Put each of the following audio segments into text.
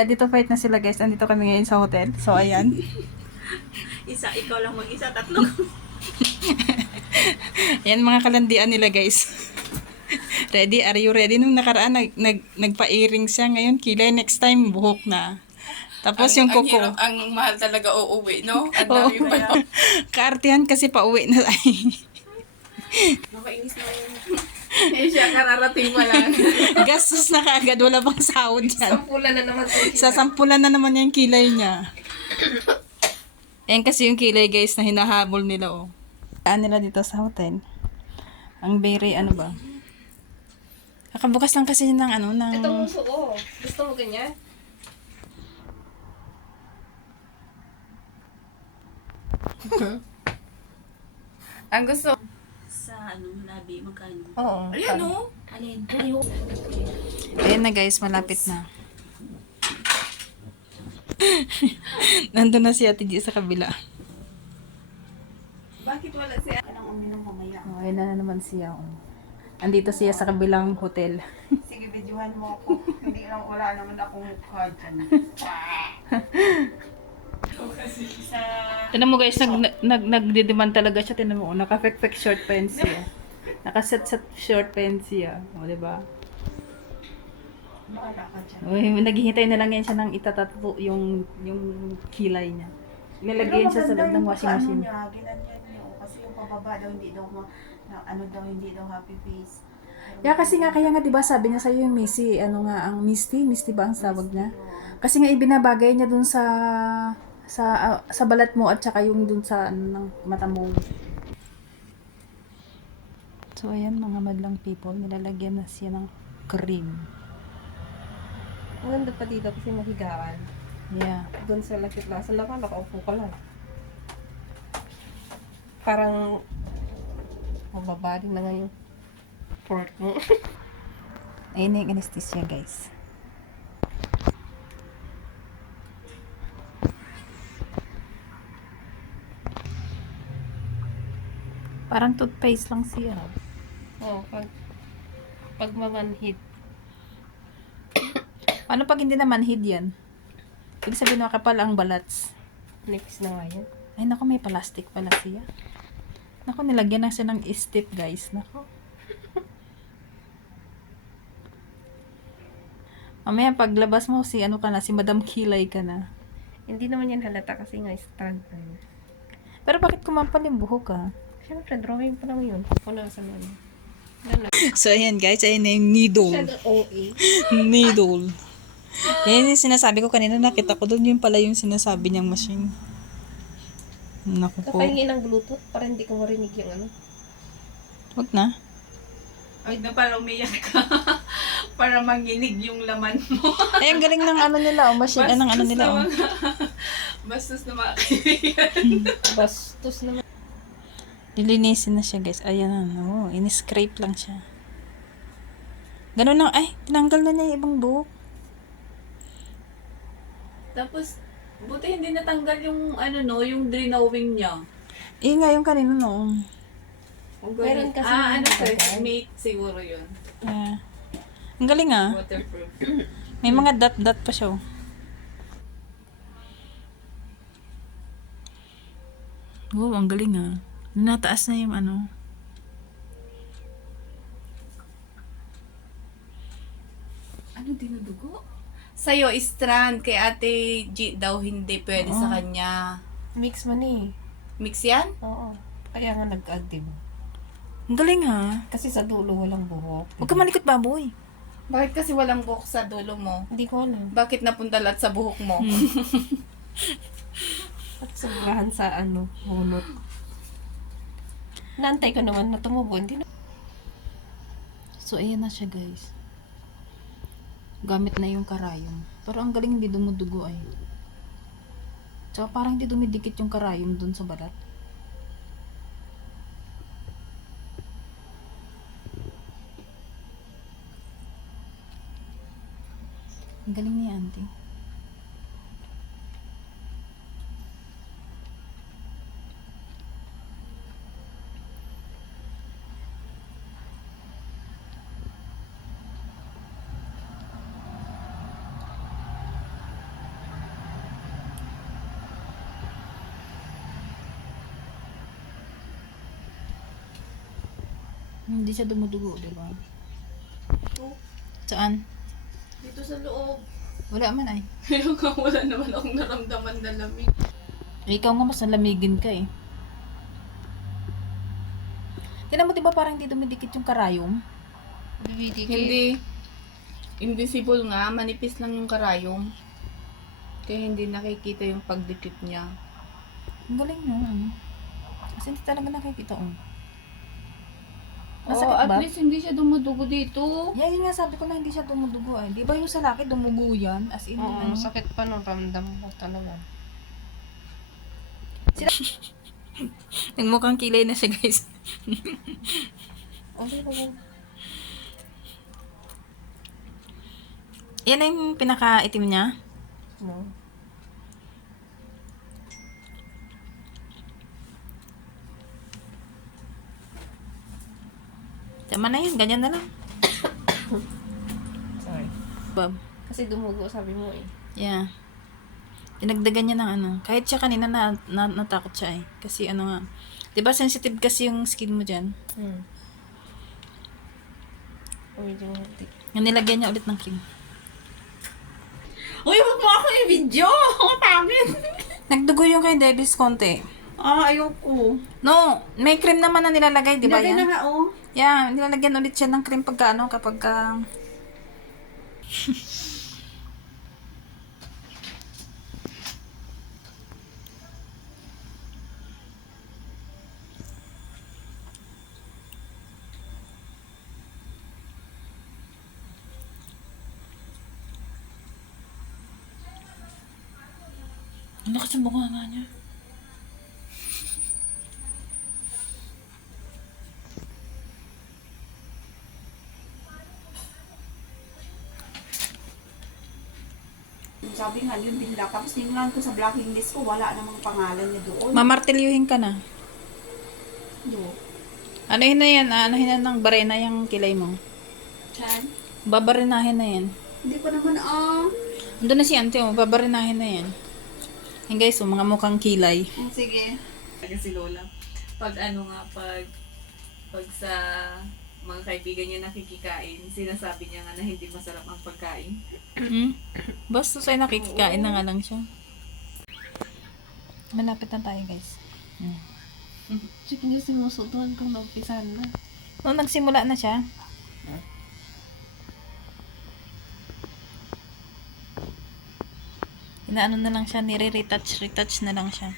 Ready to fight na sila guys. Andito kami ngayon sa hotel. So, ayan. Isa, ikaw lang mag-isa, tatlo. Ayan mga kalandian nila guys. ready? Are you ready? Nung nakaraan, nag, nag, nagpa-earring siya. Ngayon, kilay. Next time, buhok na. Tapos yung ang, kuko. hirap- ang mahal talaga uuwi, no? Ang dami pa yun. Kaartihan kasi pauwi na ay. Nakainis na yun. Eh siya, kararating pa lang. Gastos na kaagad. Wala pang sahod dyan. Sampulan na naman ito. Sasampulan na naman yung kilay niya. Ayan kasi yung kilay guys na hinahabol nila oh. Saan nila dito sa hotel? Ang very ano ba? Kakabukas lang kasi ng ano ng Itong muso ko. Gusto mo ganyan? ang gusto. Ano, labi, magkano? Oo. Ayan o. Alin? Ayo. Ayan na guys, malapit na. Nandun na si Ate G sa kabila. Bakit wala siya? Anong uminom mamaya? Oh, ayan na naman siya. Oh. Andito siya sa kabilang hotel. Sige, videohan mo ako. Hindi lang, wala naman akong mukha dyan. Tinan mo guys, nag, nag, nagdidemand talaga siya. Tinan mo, oh, naka-fake short pants siya. Naka-set-set short pants siya. O, di ba? Bahala ka dyan. Uy, naghihintay na lang yan siya ng itatatu yung, yung kilay niya. Ilalagyan siya sa loob ng washing Ano machine. niya, ginanyan niyo. Kasi yung pababa daw, hindi daw, ma, ano daw, hindi daw happy face. Yeah, kasi nga, kaya nga, di ba, sabi niya sa'yo yung Missy, ano nga, ang Misty, Misty ba ang tawag niya? Kasi nga, ibinabagay niya dun sa, sa, ah, sa balat mo at saka yung dun sa, ano, ng mata mo. So, ayan, mga madlang people, nilalagyan na siya ng cream. Ang ganda pa dito kasi mahigaan. Yeah. Doon sa lakit lang. Sa laka, nakaupo ka lang. Parang mababa din na nga yung pork mo. Ayun na yung anesthesia, guys. Parang toothpaste lang siya. Oo, pag pag mamanhid. Paano pag hindi naman hid yan? Ibig sabihin makapal ang balats. Nipis na nga yan. Ay, naku, may plastic pala siya. Naku, nilagyan na siya ng stiff, guys. Naku. Mamaya, paglabas mo, si ano ka na, si Madam Kilay ka na. Hindi naman yan halata kasi nga stand. Ano. Pero bakit kumampal yung buhok ka? Siyempre, drawing pa lang yun. Punasan mo. Ano? So, ayan guys, ayan na yung needle. Needle. Yan yung sinasabi ko kanina, nakita ko doon, yun pala yung sinasabi niyang machine. Naku po. Kapahingi ng Bluetooth para hindi ko marinig yung ano. Huwag na. Ay, na para umiyak ka. para manginig yung laman mo. Ay, ang galing ng ano nila, oh, machine, anong ano nila, oh. Bastos na mga kaibigan. Bastos naman. Lilinisin na siya, guys. Ayan, ano, in-scrape lang siya. Ganun lang, ay, tinanggal na niya yung ibang buhok. Tapos, buti hindi natanggal yung ano no, yung drenowing niya. Eh, nga yung kanina, no. Meron kasi ah, ano first mate siguro yun. Ah. ang galing, ah. Waterproof. May mga dot-dot pa siya, oh. Wow, ang galing, ah. Nataas na yung ano. ano dinudugo? Sa'yo, strand. Kay ate G daw hindi pwede sa kanya. Mix man eh. Mix yan? Oo. Kaya nga nag-ag, diba? Ang galing, ah. Kasi sa dulo walang buhok. Huwag ka malikot, baboy. Bakit kasi walang buhok sa dulo mo? Hindi ko alam. Bakit napunta lahat sa buhok mo? At sobrahan sa ano, bunot. Naantay ko naman na tumubo. Hindi na. So, ayan na siya, guys. Gamit na yung karayom. Pero ang galing hindi dumudugo ay. Tsaka parang hindi dumidikit yung karayom dun sa balat. Ang galing ni auntie. Hindi siya dumudugo, di ba? Oh, Saan? dito sa loob. Wala man ay. Kaya nga wala naman akong naramdaman na lamig. Ikaw nga mas nalamigin ka eh. Tignan mo diba parang hindi dumidikit yung karayom? Bibidikit. Hindi. Invisible nga, manipis lang yung karayom. Kaya hindi nakikita yung pagdikit niya. Ang galing mo. Kasi hindi talaga nakikita oh. Masakit at ba? least hindi siya dumudugo dito. Yeah, yun nga sabi ko na hindi siya dumudugo eh. Di ba yung sa laki dumugo yan? As in, Oo, ano? masakit pa nung ramdam ko talaga. Nagmukhang kilay na siya guys. Okay lang. yan na yung pinaka-itim niya. No. Tama na yun, ganyan na lang. Sorry. Bob. Kasi dumugo, sabi mo eh. Yeah. Dinagdagan niya ng ano. Kahit siya kanina na, na natakot siya eh. Kasi ano nga. 'Di ba sensitive kasi yung skin mo diyan. Hmm. Oh, medyo hindi. Yung nilagyan niya ulit ng cream. Uy, wag mo ako i-video! Ang pangit! Nagdugo yung kay Debis konti. Ah, ayoko. No, may cream naman na nilalagay, 'di ba Nilagay na yan? nga, oh. Yeah, nilalagyan ulit siya ng cream pagka ano, kapag ah, Ano kasi mukha nga niya? Sabi nga, yun binla. Tapos tingnan ko sa blocking list ko, wala namang pangalan niya doon. Mamartilyuhin ka na. Do. Anuhin na yan, anuhin na ng barena yung kilay mo. Chan? Babarinahin na yan. Hindi ko naman, ah. Ando na si auntie mo, babarinahin na yan. Yan guys, oh, mga mukhang kilay. Oh, sige. Kasi Lola, pag ano nga, pag, pag sa mga kaibigan niya nakikikain, sinasabi niya nga na hindi masarap ang pagkain. Hmm? Basta sa'yo nakikikain na nga lang siya. Malapit na tayo guys. Hmm. Sige niya sinusundan kung naumpisan na. Nung nagsimula na siya, inaano na lang siya, nire-retouch, retouch na lang siya.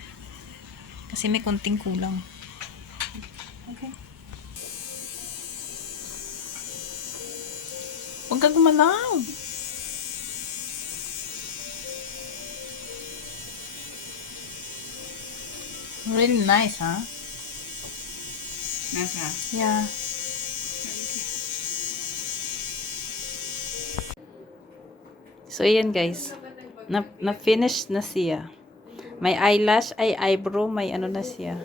Kasi may konting kulang. Okay. Gumalaw. Really nice, huh? Nasa? Yeah. So, ayan guys. Na, na-finish na siya. May eyelash, ay eyebrow, may ano na siya.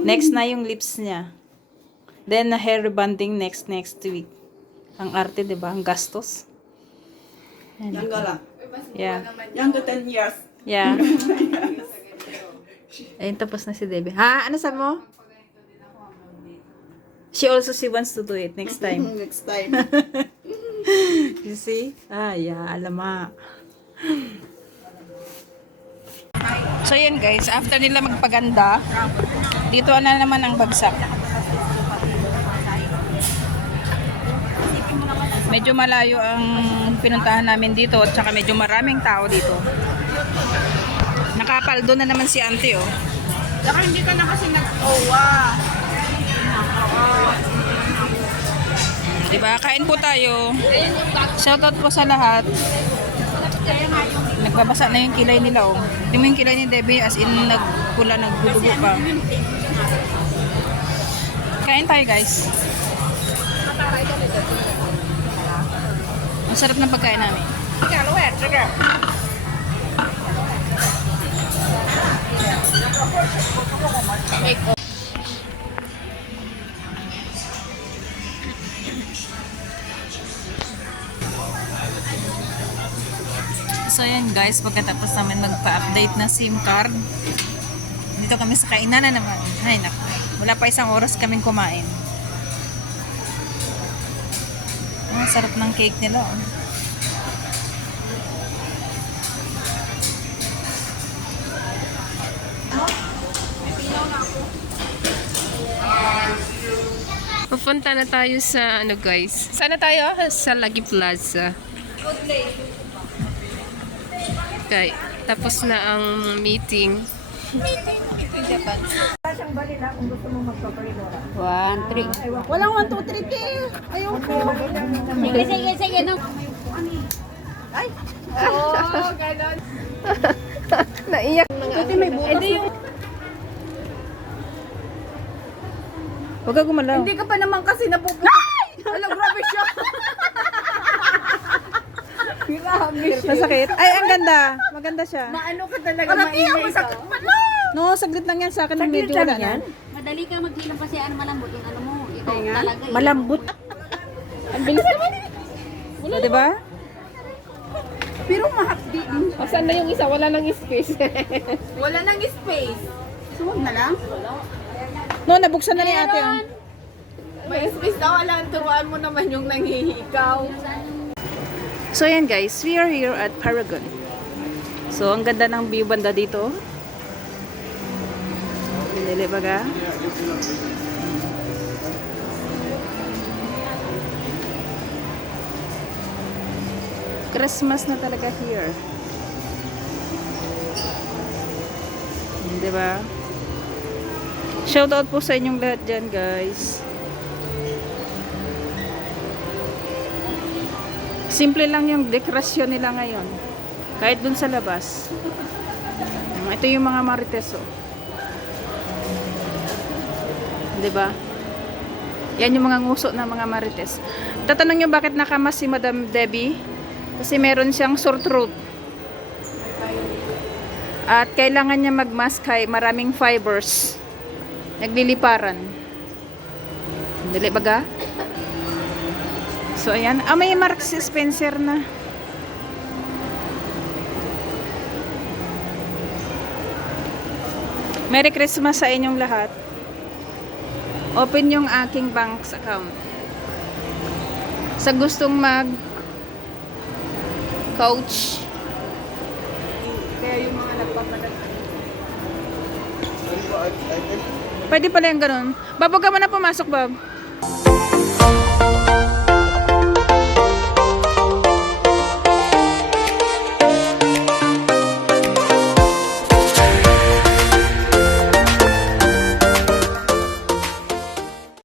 Next na yung lips niya. Then, na hair rebonding next next week. Ang arte, di ba? Ang gastos. Yan ka lang. Yeah. Yan to 10 years. Yeah. Ayun, tapos na si Debbie. Ha? Ano sabi mo? She also she wants to do it next time. Next time. You see? Ah, yeah, alama. So yan guys, after nila magpaganda, dito na naman ang bagsak. Medyo malayo ang pinuntahan namin dito at saka medyo maraming tao dito. Nakapaldo na naman si auntie oh. Saka hindi ka na kasi nag-owa. Diba? Kain po tayo. Shoutout po sa lahat. Nagbabasa na yung kilay nila oh. Yung yung kilay ni Debbie as in nagpula, nagdudugo pa. Kain tayo guys. Ang sarap ng pagkain namin. So yan guys, pagkatapos namin magpa-update na SIM card, dito kami sa kainan na naman. Ay naku, wala pa isang oras kaming kumain. Ang sarap ng cake nila. Oh. Pupunta na tayo sa ano guys. Sana tayo? Sa Lagi Plaza. Okay. Tapos na ang meeting. One, three. Walang 1, 2, 3, te. Ayoko. Sige, sige, sige. No. Naiyak na nga. may bukas. Huwag ka gumalaw. Hindi ka pa naman kasi napupunta. Alam, grabe siya. grabe siya. Masakit? Ay, ang ganda. Maganda siya. Maano ka talaga, maingay ka. No, saglit lang yan sa akin. Medyo wala na. Madali ka maghilang kasi ano malambot yung ano mo. Ikaw talaga. eh. Malambot. O, di ba? Pero mahapdi. O, saan na yung isa? Wala nang space. Wala nang space. Suwag na lang. No, nabuksan na ni ate. Oh. May space daw. Wala. Turuan mo naman yung nanghihikaw. So yan guys, we are here at Paragon. So ang ganda ng view banda dito. Pinili ba ka? Christmas na talaga here. Di ba? Shout out po sa inyong lahat dyan guys. Simple lang yung dekorasyon nila ngayon. Kahit dun sa labas. Ito yung mga marites, oh. Di ba? Yan yung mga nguso ng mga marites. Tatanong nyo bakit nakamas si Madam Debbie? Kasi meron siyang sore throat. At kailangan niya magmask kay maraming fibers. Nagliliparan. Dili baga? So, ayan. Ah, may Marks Spencer na. Merry Christmas sa inyong lahat. Open yung aking bank's account. Sa gustong mag coach. Kaya yung mga nagpapalag. Pwede pala yung ganun. Babog ka muna pumasok, Bob.